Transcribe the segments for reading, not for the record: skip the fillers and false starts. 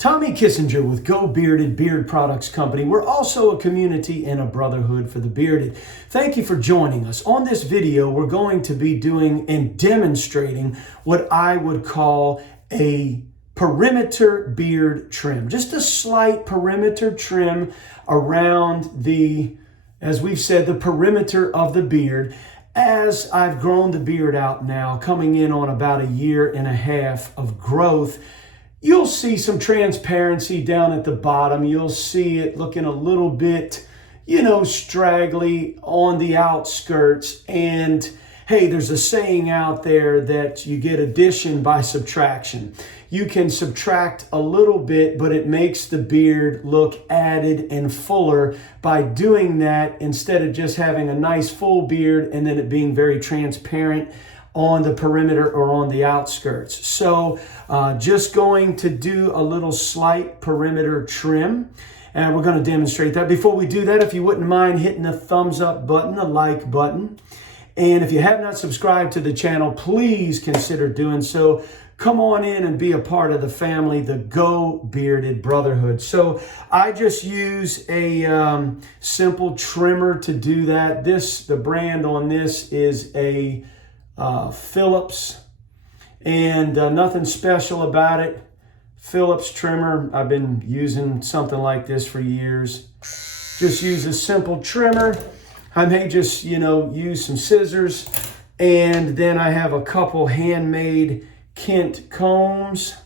Tommy Kissinger with Go Bearded Beard Products Company. We're also a community and a brotherhood for the bearded. Thank you for joining us. On this video, we're going to be doing and demonstrating what I would call a perimeter beard trim. Just a slight perimeter trim around the, as we've said, the perimeter of the beard. As I've grown the beard out now, coming in on about 1.5 years of growth, you'll see some transparency down at the bottom. You'll see it looking a little bit, straggly on the outskirts. And hey, there's a saying out there that you get addition by subtraction. You can subtract a little bit, but it makes the beard look added and fuller by doing that instead of just having a nice full beard and then it being very transparent on the perimeter or on the outskirts. So just going to do a little slight perimeter trim, and we're going to demonstrate that. Before we do that, if you wouldn't mind hitting the thumbs up button, the like button, and if you have not subscribed to the channel, please consider doing so. Come on in and be a part of the family, the Go Bearded Brotherhood. So I just use a simple trimmer to do that. The brand on this is a Phillips, and nothing special about it. Phillips trimmer. I've been using something like this for years. Just use a simple trimmer. I may just, use some scissors, and then I have a couple handmade Kent combs.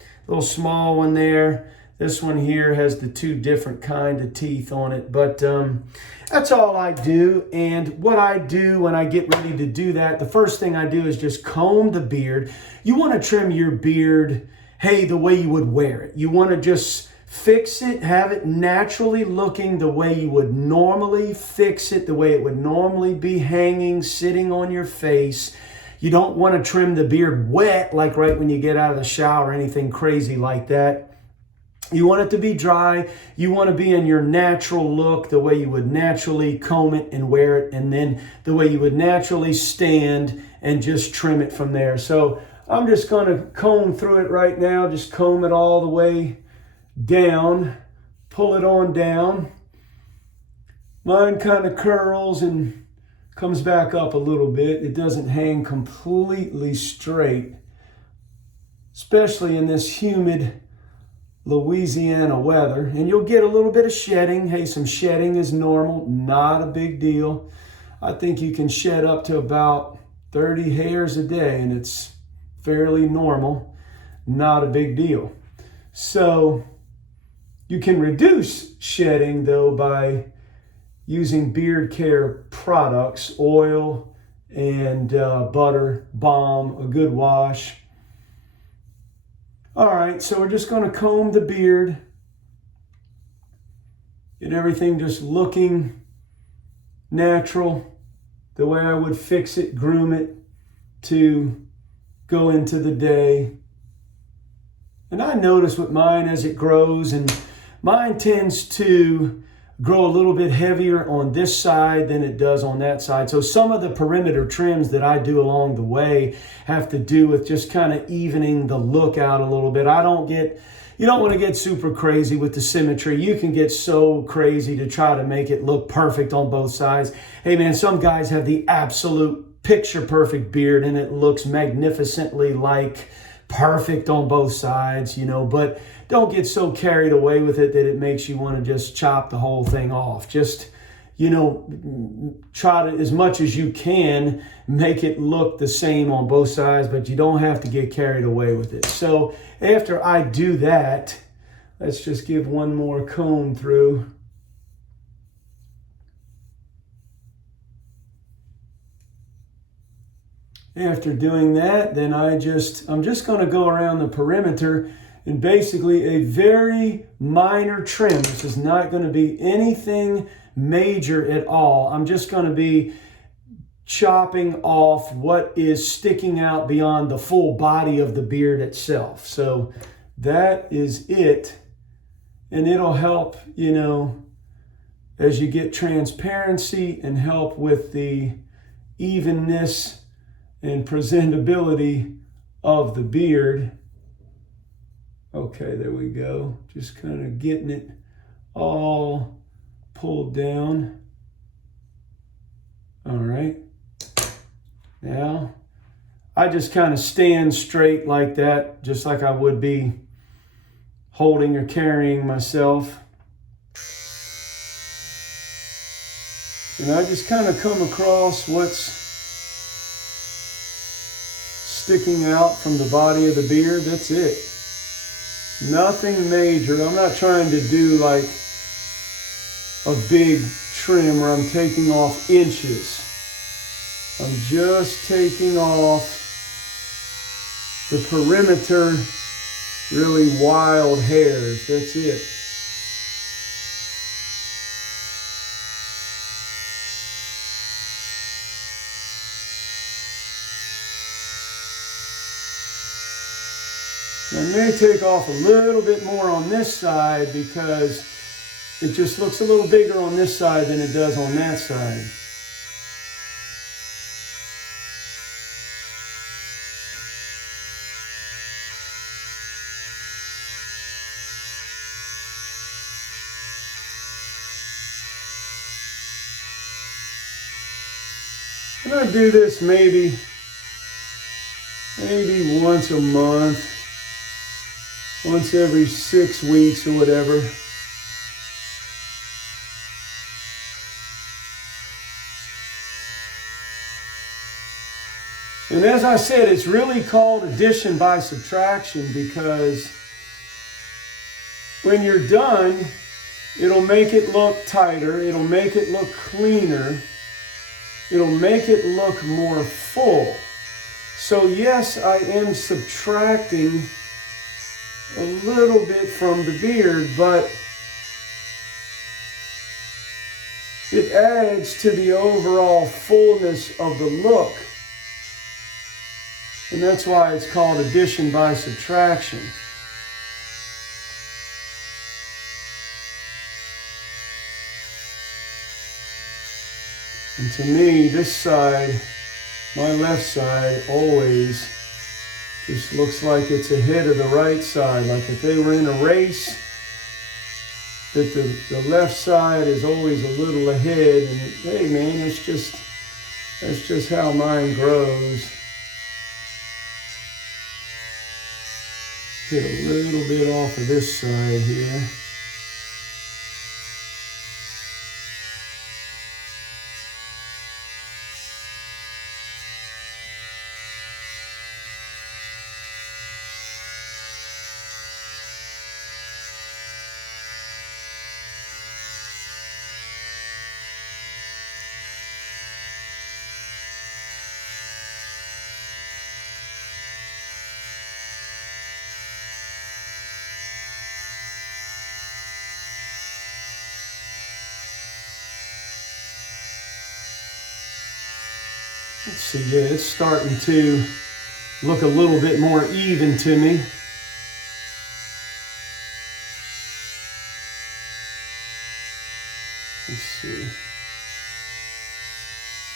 A little small one there. This one here has the 2 different kind of teeth on it, but that's all I do. And what I do when I get ready to do that, the first thing I do is just comb the beard. You want to trim your beard, hey, the way you would wear it. You want to just fix it, have it naturally looking the way you would normally fix it, the way it would normally be hanging, sitting on your face. You don't want to trim the beard wet, like right when you get out of the shower or anything crazy like that. You want it to be dry. You want to be in your natural look, the way you would naturally comb it and wear it, and then the way you would naturally stand and just trim it from there. So I'm just going to comb through it right now. Just comb it all the way down. Pull it on down. Mine kind of curls and comes back up a little bit. It doesn't hang completely straight, especially in this humid Louisiana weather, and you'll get a little bit of shedding. Hey, some shedding is normal, not a big deal. I think you can shed up to about 30 hairs a day, and it's fairly normal, not a big deal. So you can reduce shedding though by using beard care products, oil and butter, balm, a good wash. All right, so we're just going to comb the beard, get everything just looking natural, the way I would fix it, groom it to go into the day. And I notice with mine as it grows, and mine tends to grow a little bit heavier on this side than it does on that side. So some of the perimeter trims that I do along the way have to do with just kind of evening the look out a little bit. You don't want to get super crazy with the symmetry. You can get so crazy to try to make it look perfect on both sides. Hey man, some guys have the absolute picture perfect beard and it looks magnificently like perfect on both sides, but don't get so carried away with it that it makes you want to just chop the whole thing off. Just, try to, as much as you can, make it look the same on both sides, but you don't have to get carried away with it. So after I do that, let's just give one more comb through. After doing that, then I'm just going to go around the perimeter and basically a very minor trim. This is not going to be anything major at all. I'm just going to be chopping off what is sticking out beyond the full body of the beard itself. So that is it. And it'll help, as you get transparency and help with the evenness and presentability of the beard. Okay, there we go. Just kind of getting it all pulled down. All right. Now, I just kind of stand straight like that, just like I would be holding or carrying myself. And I just kind of come across what's sticking out from the body of the beard. That's it. Nothing major. I'm not trying to do like a big trim where I'm taking off inches. I'm just taking off the perimeter, really wild hairs. That's it. I may take off a little bit more on this side because it just looks a little bigger on this side than it does on that side. And I do this maybe once a month, once every 6 weeks or whatever. And as I said, it's really called addition by subtraction because when you're done, it'll make it look tighter, it'll make it look cleaner, it'll make it look more full. So yes, I am subtracting a little bit from the beard, but it adds to the overall fullness of the look. And that's why it's called addition by subtraction. And to me, this side, my left side, always just looks like it's ahead of the right side. Like if they were in a race, that the left side is always a little ahead. And hey man, that's just how mine grows. Get a little bit off of this side here. Let's see, yeah, it's starting to look a little bit more even to me. Let's see.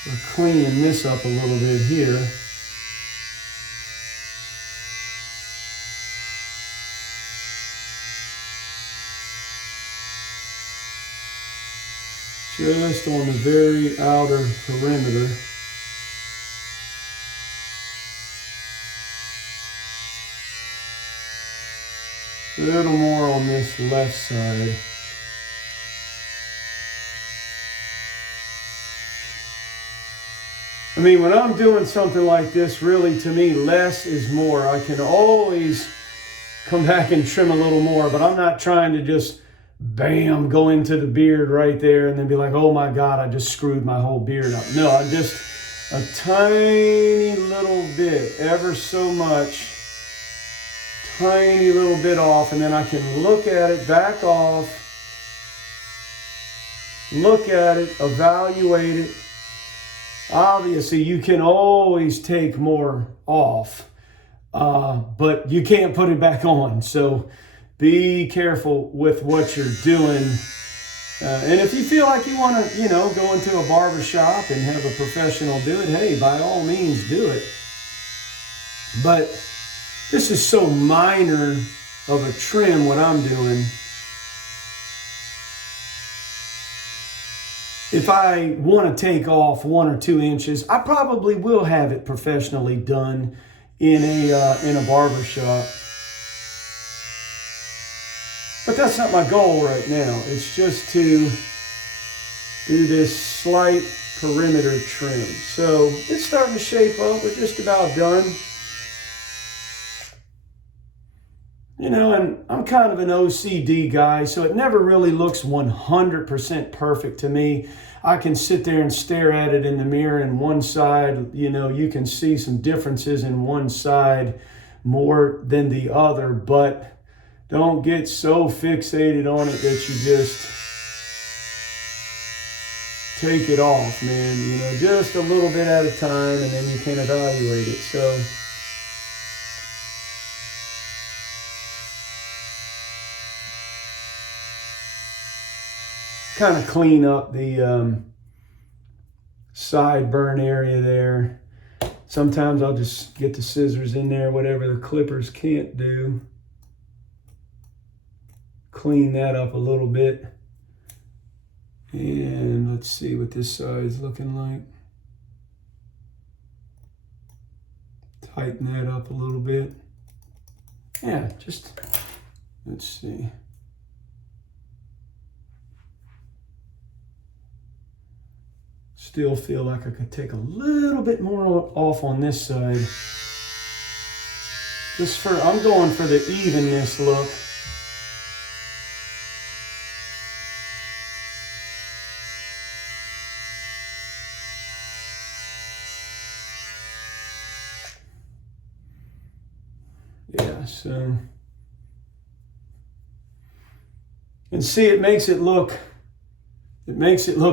We're cleaning this up a little bit here. Just on the very outer perimeter. A little more on this left side. I mean, when I'm doing something like this, really to me, less is more. I can always come back and trim a little more, but I'm not trying to just, bam, go into the beard right there and then be like, oh my God, I just screwed my whole beard up. No, I'm just a tiny little bit, ever so much. Tiny little bit off, and then I can look at it, back off, look at it, evaluate it. Obviously, you can always take more off, but you can't put it back on. So be careful with what you're doing. And if you feel like you want to, go into a barber shop and have a professional do it, hey, by all means, do it. But this is so minor of a trim, what I'm doing, if I want to take off 1 or 2 inches, I probably will have it professionally done in a barber shop. But that's not my goal right now. It's just to do this slight perimeter trim. So it's starting to shape up. We're just about done. You know, and I'm kind of an OCD guy, so it never really looks 100% perfect to me. I can sit there and stare at it in the mirror, and one side, you know, you can see some differences in one side more than the other, but don't get so fixated on it that you just take it off, man. You know, just a little bit at a time, and then you can evaluate it. So kind of clean up the sideburn area there. Sometimes I'll just get the scissors in there, whatever the clippers can't do. Clean that up a little bit. And let's see what this side's looking like. Tighten that up a little bit. Yeah, just, let's see. Still feel like I could take a little bit more off on this side. I'm going for the evenness look. Yeah, so. And see, it makes it look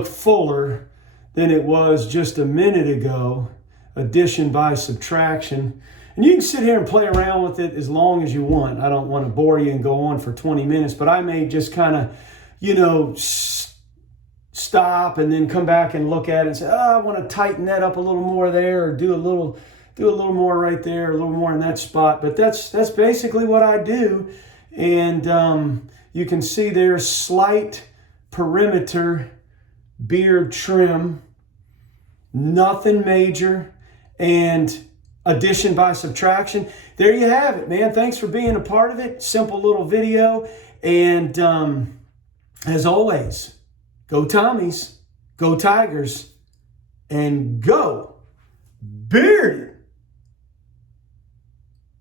fuller than it was just a minute ago, addition by subtraction. And you can sit here and play around with it as long as you want. I don't want to bore you and go on for 20 minutes, but I may just kind of, you know, stop and then come back and look at it and say, oh, I want to tighten that up a little more there, or do a little more right there, a little more in that spot. But that's basically what I do. And you can see there's slight perimeter beard trim, nothing major, and addition by subtraction. There you have it, man. Thanks for being a part of it. Simple little video. And as always, go Tommies, go Tigers, and go Bearded.